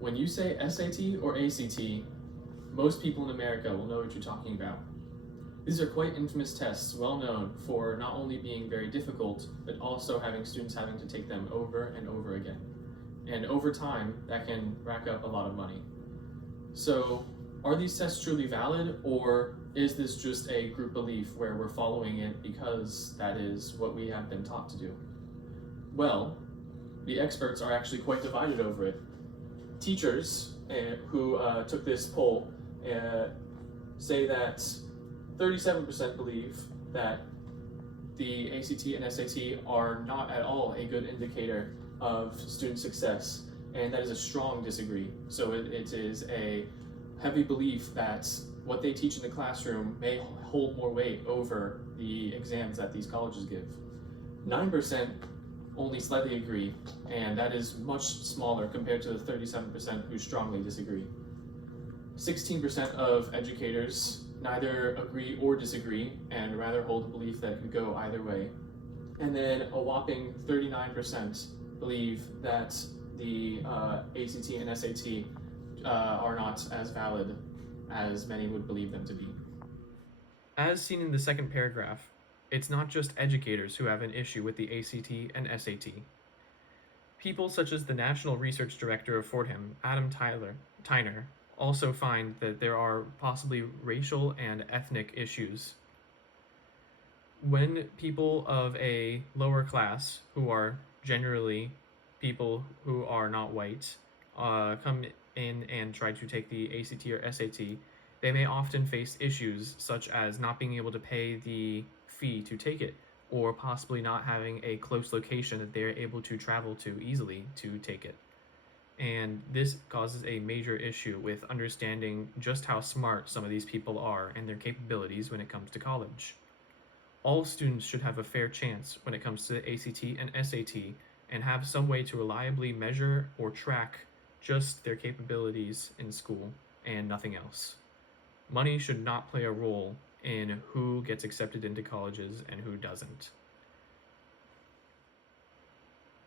When you say SAT or ACT, most people in America will know what you're talking about. These are quite infamous tests, well known for not only being very difficult, but also having students having to take them over and over again. And over time, that can rack up a lot of money. So, are these tests truly valid, or is this just a group belief where we're following it because that is what we have been taught to do? Well, the experts are actually quite divided over it. Teachers who took this poll say that 37% believe that the ACT and SAT are not at all a good indicator of student success, and that is a strong disagree. So it is a heavy belief that what they teach in the classroom may hold more weight over the exams that these colleges give. 9% only slightly agree, and that is much smaller compared to the 37% who strongly disagree. 16% of educators neither agree or disagree, and rather hold a belief that it could go either way. And then a whopping 39% believe that the ACT and SAT are not as valid as many would believe them to be. As seen in the second paragraph, it's not just educators who have an issue with the ACT and SAT. People such as the National Research Director of Fordham, Adam Tyner, also find that there are possibly racial and ethnic issues. When people of a lower class, who are generally people who are not white, come in and try to take the ACT or SAT, they may often face issues such as not being able to pay the fee to take it, or possibly not having a close location that they're able to travel to easily to take it. And this causes a major issue with understanding just how smart some of these people are and their capabilities when it comes to college. All students should have a fair chance when it comes to the ACT and SAT, and have some way to reliably measure or track just their capabilities in school and nothing else. Money should not play a role in who gets accepted into colleges and who doesn't.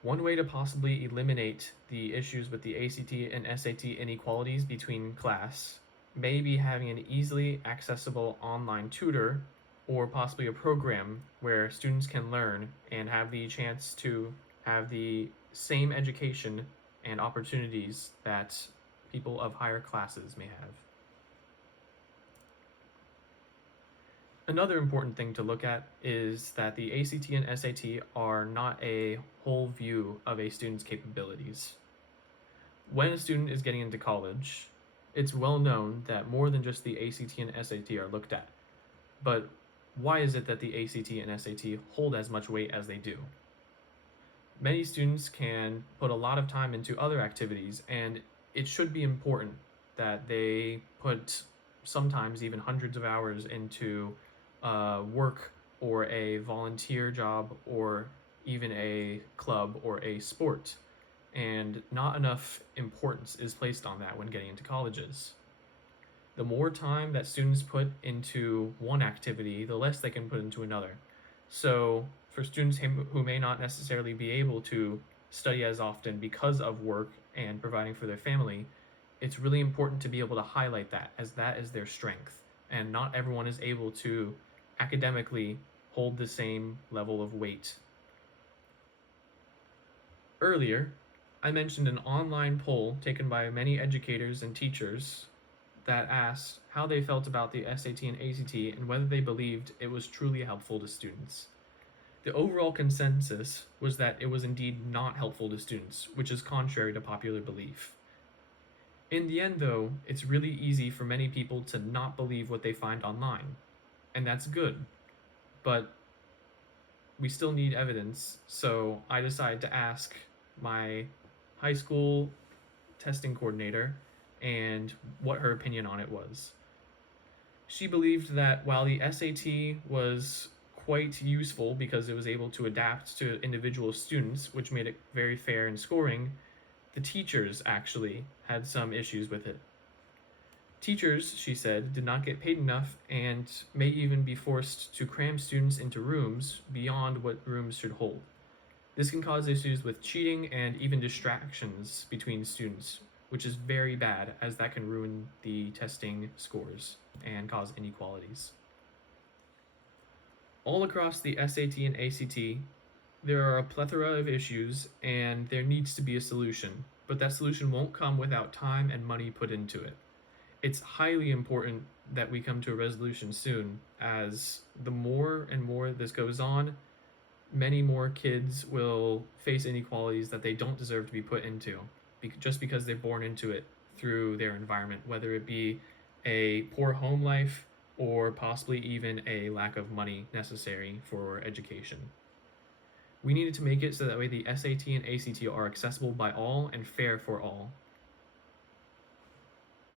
One way to possibly eliminate the issues with the ACT and SAT inequalities between class may be having an easily accessible online tutor, or possibly a program where students can learn and have the chance to have the same education and opportunities that people of higher classes may have. Another important thing to look at is that the ACT and SAT are not a whole view of a student's capabilities. When a student is getting into college, it's well known that more than just the ACT and SAT are looked at. But why is it that the ACT and SAT hold as much weight as they do? Many students can put a lot of time into other activities, and it should be important that they put sometimes even hundreds of hours into work or a volunteer job or even a club or a sport, and not enough importance is placed on that when getting into colleges. The more time that students put into one activity, the less they can put into another. So for students who may not necessarily be able to study as often because of work and providing for their family, it's really important to be able to highlight that, as that is their strength, and not everyone is able to academically hold the same level of weight. Earlier, I mentioned an online poll taken by many educators and teachers that asked how they felt about the SAT and ACT and whether they believed it was truly helpful to students. The overall consensus was that it was indeed not helpful to students, which is contrary to popular belief. In the end, though, it's really easy for many people to not believe what they find online, and that's good. But we still need evidence, so I decided to ask my high school testing coordinator and what her opinion on it was. She believed that while the SAT was quite useful because it was able to adapt to individual students, which made it very fair in scoring, the teachers actually had some issues with it. Teachers, she said, did not get paid enough and may even be forced to cram students into rooms beyond what rooms should hold. This can cause issues with cheating and even distractions between students, which is very bad as that can ruin the testing scores and cause inequalities. All across the SAT and ACT, there are a plethora of issues and there needs to be a solution, but that solution won't come without time and money put into it. It's highly important that we come to a resolution soon, as the more and more this goes on, many more kids will face inequalities that they don't deserve to be put into just because they're born into it through their environment, whether it be a poor home life or possibly even a lack of money necessary for education. We needed to make it so that way the SAT and ACT are accessible by all and fair for all,